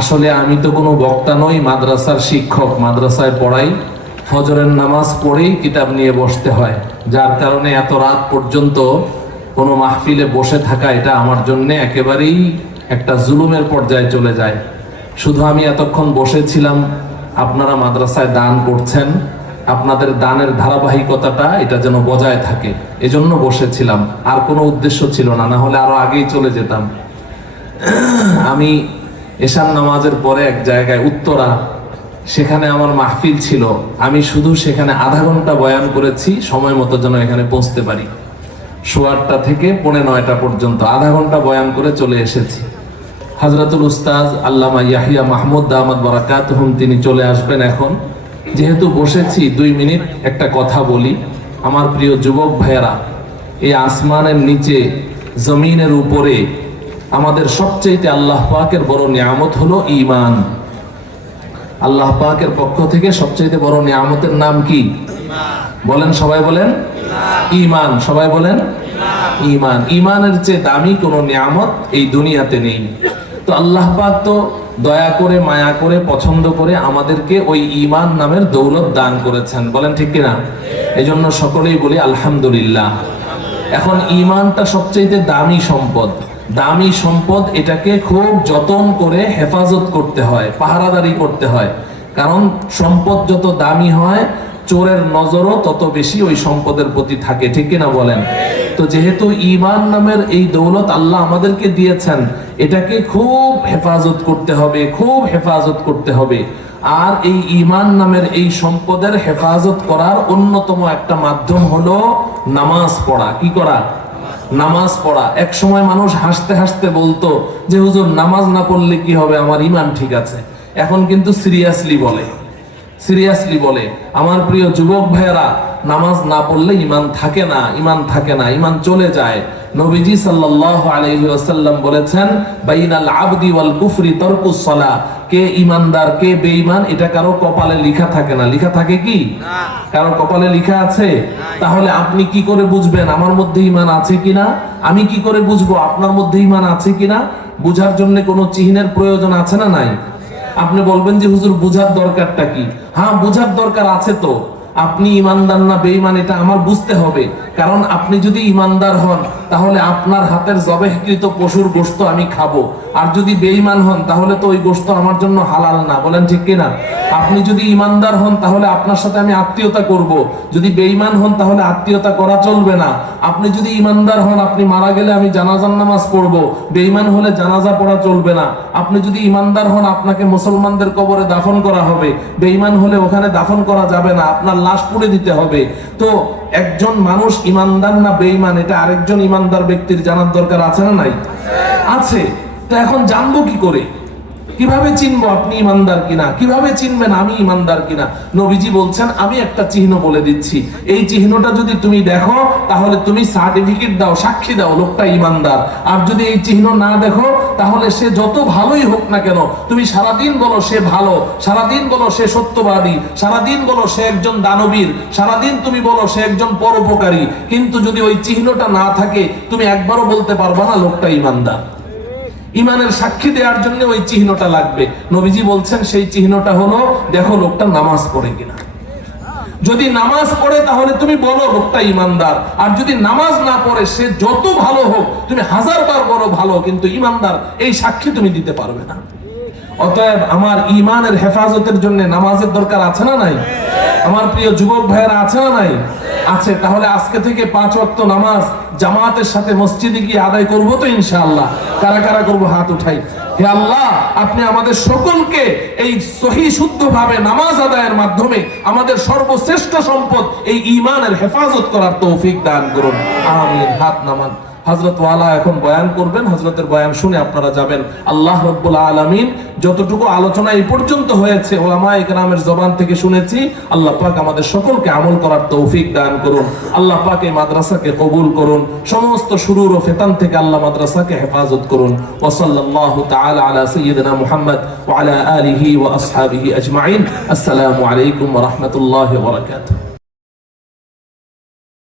আসলে আমি তো কোনো বক্তা নই, মাদ্রাসার শিক্ষক। মাদ্রাসায় পড়াই, ফজরের নামাজ পড়েই কিতাব নিয়ে বসতে হয়। যার কারণে এত রাত পর্যন্ত কোনো মাহফিলে বসে থাকা এটা আমার জন্য একেবারেই একটা জুলুমের পর্যায়ে চলে যায়। শুধু আমি এতক্ষণ বসেছিলাম, আপনারা মাদ্রাসায় দান করছেন, আপনাদের দানের ধারাবাহিকতাটা এটা যেন বজায় থাকে, এজন্য বসেছিলাম। আর কোনো উদ্দেশ্য ছিল না না হলে আরও আগেই চলে যেতাম। আমি এশান নামাজের পরে এক জায়গায় উত্তরা, সেখানে আমার মাহফিল ছিল। আমি শুধু সেখানে আধা ঘণ্টা বয়ান করেছি, সময় মতো যেন এখানে পৌঁছতে পারি। সোয়ারটা থেকে পৌনে নয়টা পর্যন্ত আধা ঘণ্টা বয়ান করে চলে এসেছি। হাজরাতুল উস্তাজ আল্লামা ইয়াহিয়া মাহমুদ দামাদ বারাকাত হুম তিনি চলে আসবেন এখন। যেহেতু বসেছি, দুই মিনিট একটা কথা বলি। আমার প্রিয় যুবক ভাইয়েরা, এই আসমানের নিচে, জমিনের উপরে আমাদের সবচেয়ে আল্লাহ পাকের বড় নিয়ামত হলো ইমান আল্লাহ পাকের পক্ষ থেকে সবচেয়ে বড় নিয়ামতের নাম কি? বলেন সবাই বলেন? ইমান সবাই বলেন? ইমান ইমানের চেয়ে দামি কোনো নিয়ামত এই দুনিয়াতে নেই। তো আল্লাহ পাক তো দয়া করে মায়া করে পছন্দ করে আমাদেরকে ওই ইমান নামের দৌলত দান করেছেন। বলেন ঠিক কিনা? এই জন্য সকলেই বলি আলহামদুলিল্লাহ। এখন ইমানটা সবচেয়ে দামি সম্পদ। দামি সম্পদ এটাকে খুব যতন করে হেফাজত করতে হয়, পাহারাদারি করতে হয়। কারণ সম্পদ যত দামি হয়, চোরের নজরও তত বেশি ওই সম্পদের প্রতি থাকে, ঠিক কিনা বলেন? তো যেহেতু ইমান নামের এই দৌলত আল্লাহ আমাদেরকে দিয়েছেন, এটাকে খুব হেফাজত করতে হবে, খুব হেফাজত করতে হবে। আর এই ইমান নামের এই সম্পদের হেফাজত করার অন্যতম একটা মাধ্যম হলো নামাজ পড়া। কি করা? নামাজ পড়া। এক সময় মানুষ হাসতে হাসতে বলতো যে, হুজুর, নামাজ না পড়লে কি হবে? আমার ইমান ঠিক আছে। এখন কিন্তু সিরিয়াসলি বলে। সিরিয়াসলি বলে। আমার প্রিয় যুবক ভাইয়েরা নামাজ না পড়লে ইমান থাকে না ইমান থাকে না ইমান চলে যায়। নবীজি সাল্লাল্লাহু আলাইহি ওয়াসাল্লাম বলেছেন বাইনাল আবদি ওয়াল কুফরি তরকুস সালা। কে ইমানদার কে বেঈমান এটা কারও কপালে লেখা থাকে না। লেখা থাকে কি? কারও কপালে লেখা আছে? তাহলে আপনি কি করে বুঝবেন আমার মধ্যে ইমান আছে কিনা? আমি কি করে বুঝব আপনার মধ্যে ইমান আছে কিনা? বুঝার জন্য কোনো চিহ্নের প্রয়োজন আছে না নাই? আপনি বলবেন যে হুজুর বুঝার দরকারটা কি? হ্যাঁ বুঝার দরকার আছে তো। আপনি ইমানদার না বেঈমান, এটা আমার বুঝতে হবে। কারণ আপনি যদি ইমানদার হন, তাহলে আপনার হাতের জবেহকৃত পশুর গোস্ত আমি খাব। আর যদি বেঈমান হন, তাহলে তো ওই গোস্ত আমার জন্য হালাল না। বলেন ঠিক কিনা? আপনি যদি ইমানদার হন, তাহলে আপনার সাথে আমি আত্মীয়তা করব। যদি বেঈমান হন, তাহলে আত্মীয়তা করা চলবে না। আপনি যদি ইমানদার হন, আপনি মারা গেলে আমি জানাজার নামাজ পড়ব। বেঈমান হলে জানাজা পড়া চলবে না। আপনি যদি ইমানদার হন, আপনাকে মুসলমানদের কবরে দাফন করা হবে। বেঈমান হলে ওখানে দাফন করা যাবে না। আপনার লাশ পুড়ে দিতে হবে। তো একজন মানুষ ইমানদার না বেঈমান, এটা আরেকজন ইমানদার ব্যক্তির জানার দরকার আছে না নাই? আছে। তো এখন জানব কি করে? কীভাবে চিনবো আপনি ইমানদার কিনা? কীভাবে চিনবেন আমি ইমানদার কিনা? নবীজি বলছেন, আমি একটা চিহ্ন বলে দিচ্ছি। এই চিহ্নটা যদি তুমি দেখো, তাহলে তুমি সার্টিফিকেট দাও, সাক্ষী দাও, লোকটা ইমানদার। আর যদি এই চিহ্ন না দেখো, তাহলে সে যত ভালোই হোক না কেন, তুমি সারাদিন বলো সে ভালো, সারাদিন বলো সে সত্যবাদী, সারাদিন বলো সে একজন দানবীর, সারাদিন তুমি বলো সে একজন পরোপকারী। কিন্তু যদি ওই চিহ্নটা না থাকে, তুমি একবারও বলতে পারবা না, লোকটা ইমানদার। ইমানের সাক্ষী দেওয়ার জন্য ওই চিহ্নটা লাগবে। নবীজি বলছেন, সেই চিহ্নটা হলো, দেখো লোকটা নামাজ পড়ে কিনা। যদি নামাজ পড়ে, তাহলে তুমি বলো লোকটা ইমানদার। আর যদি নামাজ না পড়ে, সে যত ভালো হোক, তুমি হাজার বার বড় ভালো, কিন্তু ইমানদার, এই সাক্ষী তুমি দিতে পারবে না। অতএব আমার ইমানের হেফাজতের জন্য নামাজের দরকার আছে না নাই? আমার প্রিয় যুবক ভাইয়েরা, আছে না নাই? আছে, তাহলে আজকে থেকে পাঁচ ওয়াক্ত নামাজ জামাতের সাথে মসজিদে গিয়ে আদায় করব তো ইনশাআল্লাহ। কারা কারা করব? হাত উঠাই। হে আল্লাহ, আপনি আমাদের সকলকে এই সহি শুদ্ধভাবে নামাজ আদায়ের মাধ্যমে আমাদের সর্বশ্রেষ্ঠ সম্পদ এই ইমানের হেফাজত করার তৌফিক দান করুন। আমিন। হাত নামান। হজরত ওয়ালা এখন বয়ান করবেন হজরতের বয়ান শুনে আপনারা যাবেন। আল্লাহ রব্বুল আলমিন যতটুকু আলোচনা এই পর্যন্ত হয়েছে ওলামা একরামের জবান থেকে শুনেছি, আল্লাহ পাক আমাদের সকলকে আমল করার তৌফিক দান করুন। আল্লাহ পাক এই মাদ্রাসাকে কবুল করুন। সমস্ত শুরুর ও ফেতান থেকে আল্লাহ মাদ্রাসাকে হেফাজত করুন। ওসল্লাল্লাহু তাআলা আলা সাইয়্যিদিনা মুহাম্মদ ওয়া আলা আলিহি ওয়া আসহাবিহি আজমাইন। আসসালামু আলাইকুম ওয়া রাহমাতুল্লাহি ওয়া বারাকাতুহু।